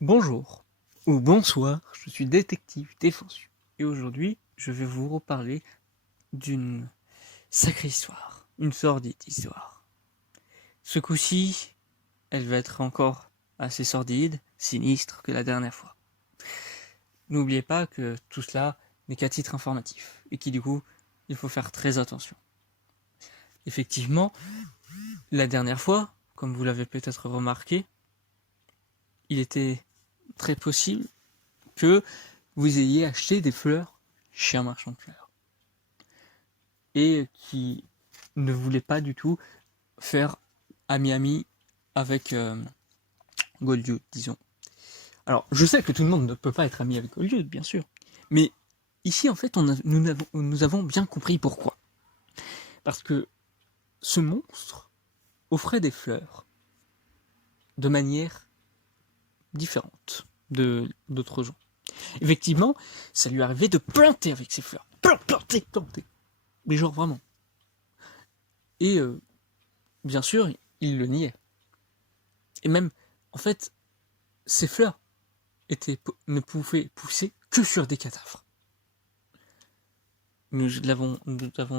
Bonjour ou bonsoir, je suis détective défensu et aujourd'hui je vais vous reparler d'une sacrée histoire, une sordide histoire. Ce coup-ci, elle va être encore assez sordide, sinistre que la dernière fois. N'oubliez pas que tout cela n'est qu'à titre informatif et qu'il du coup il faut faire très attention. Effectivement, la dernière fois, comme vous l'avez peut-être remarqué, il était très possible que vous ayez acheté des fleurs chez un marchand de fleurs et qui ne voulait pas du tout faire ami-ami avec Goldieux, disons. Alors, je sais que tout le monde ne peut pas être ami avec Goldieux, bien sûr, mais ici, en fait, nous avons bien compris pourquoi. Parce que ce monstre offrait des fleurs de manière différente de d'autres gens. Effectivement, ça lui arrivait de planter avec ses fleurs. Planter. Mais genre vraiment. Et bien sûr, il le niait. Et même, en fait, ces fleurs ne pouvaient pousser que sur des cadavres. Nous avons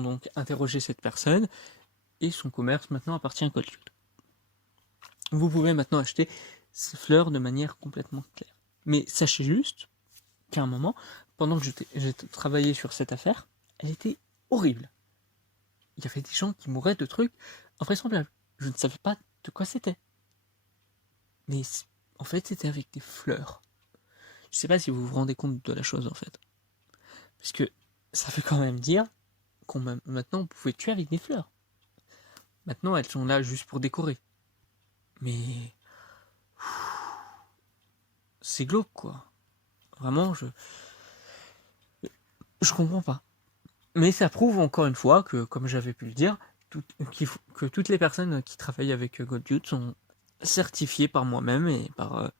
donc interrogé cette personne et son commerce maintenant appartient à Coldfield. Vous pouvez maintenant acheter ces fleurs de manière complètement claire. Mais sachez juste qu'à un moment, pendant que j'ai travaillé sur cette affaire, elle était horrible. Il y avait des gens qui mouraient de trucs invraisemblables. Je ne savais pas de quoi c'était. Mais en fait, c'était avec des fleurs. Je sais pas si vous vous rendez compte de la chose en fait. Parce que ça veut quand même dire maintenant on pouvait tuer avec des fleurs. Maintenant elles sont là juste pour décorer. Mais c'est glauque quoi. Vraiment je comprends pas. Mais ça prouve encore une fois que, comme j'avais pu le dire, que toutes les personnes qui travaillent avec Godgood sont certifiées par moi-même et par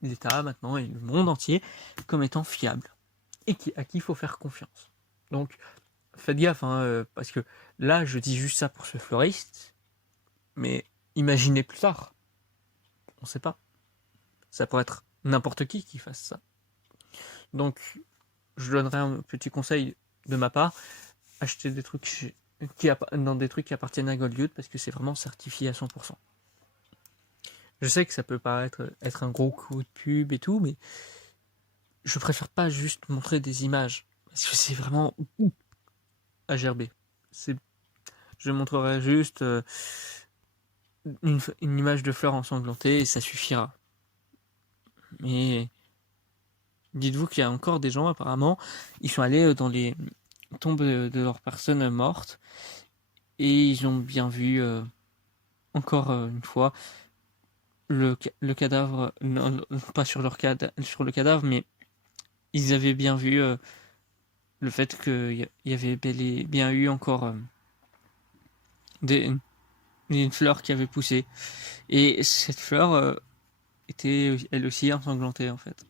l'État maintenant et le monde entier comme étant fiables et à qui il faut faire confiance. Donc faites gaffe, hein, parce que là je dis juste ça pour ce fleuriste, mais imaginez plus tard, on sait pas. Ça pourrait être n'importe qui fasse ça. Donc je donnerai un petit conseil de ma part, acheter des trucs dans des trucs qui appartiennent à Goldgood parce que c'est vraiment certifié à 100%. Je sais que ça peut paraître être un gros coup de pub et tout, mais je préfère pas juste montrer des images parce que c'est vraiment à gerber. Je montrerai juste une image de fleurs ensanglantées et ça suffira. Mais dites-vous qu'il y a encore des gens apparemment, ils sont allés dans les tombes de leurs personnes mortes et ils ont bien vu encore une fois le cadavre, non, pas sur sur le cadavre, mais ils avaient bien vu le fait qu'il y avait bel et bien eu encore des, une fleur qui avait poussé. Et cette fleur était elle aussi ensanglantée en fait.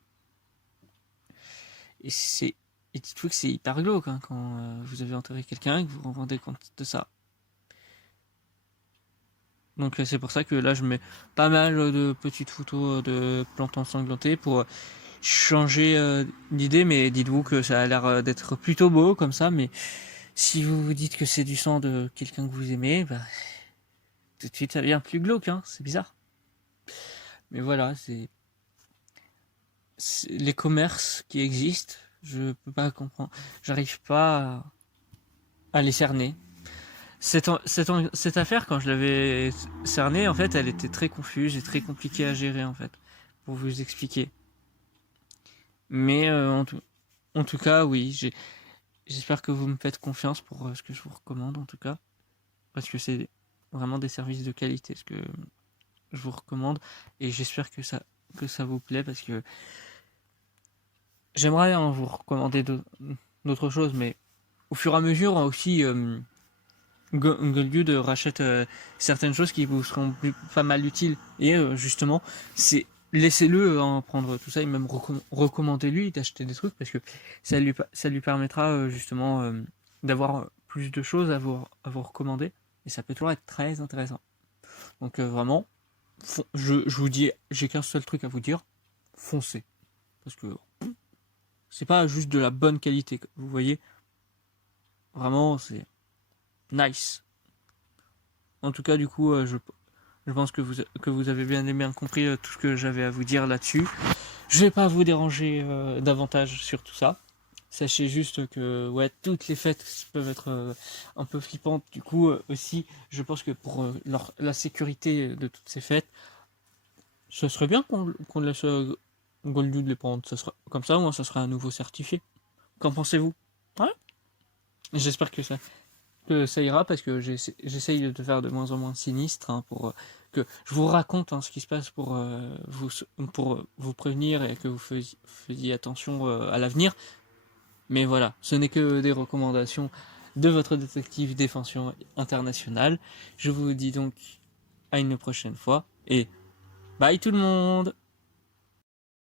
Et c'est et dites-vous que c'est hyper glauque hein, quand vous avez enterré quelqu'un et que vous vous rendez compte de ça. Donc c'est pour ça que là je mets pas mal de petites photos de plantes ensanglantées pour changer d'idée, mais dites-vous que ça a l'air d'être plutôt beau comme ça, mais si vous vous dites que c'est du sang de quelqu'un que vous aimez, bah, tout de suite ça devient plus glauque, hein, c'est bizarre. Mais voilà, c'est les commerces qui existent, je peux pas comprendre, j'arrive pas à les cerner. Cette affaire, quand je l'avais cernée, en fait, elle était très confuse et très compliquée à gérer, en fait, pour vous expliquer. Mais en tout cas, oui, j'espère que vous me faites confiance pour ce que je vous recommande, en tout cas, parce que c'est vraiment des services de qualité, ce que je vous recommande, et j'espère que ça vous plaît, parce que j'aimerais vous recommander d'autres choses, mais au fur et à mesure aussi, Goldgood rachète certaines choses qui vous seront pas mal utiles. Et justement, c'est laissez-le en prendre tout ça et même recommandez-lui d'acheter des trucs parce que ça lui permettra justement d'avoir plus de choses à vous recommander et ça peut toujours être très intéressant. Donc vraiment, je vous dis, j'ai qu'un seul truc à vous dire, foncez. Parce que c'est pas juste de la bonne qualité, vous voyez. Vraiment, c'est nice. En tout cas, du coup, je pense que vous avez bien compris tout ce que j'avais à vous dire là-dessus. Je vais pas vous déranger davantage sur tout ça. Sachez juste que ouais, toutes les fêtes peuvent être un peu flippantes. Du coup, aussi, je pense que pour la sécurité de toutes ces fêtes, ce serait bien qu'on laisse Goldwood les prendre. Ça sera, comme ça, moi, ça sera à nouveau certifié. Qu'en pensez-vous? Ouais. J'espère que ça ira parce que j'essaye de te faire de moins en moins sinistre hein, pour que je vous raconte ce qui se passe pour vous prévenir et que vous faisiez attention à l'avenir. Mais voilà, ce n'est que des recommandations de votre détective défension internationale. Je vous dis donc à une prochaine fois et bye tout le monde!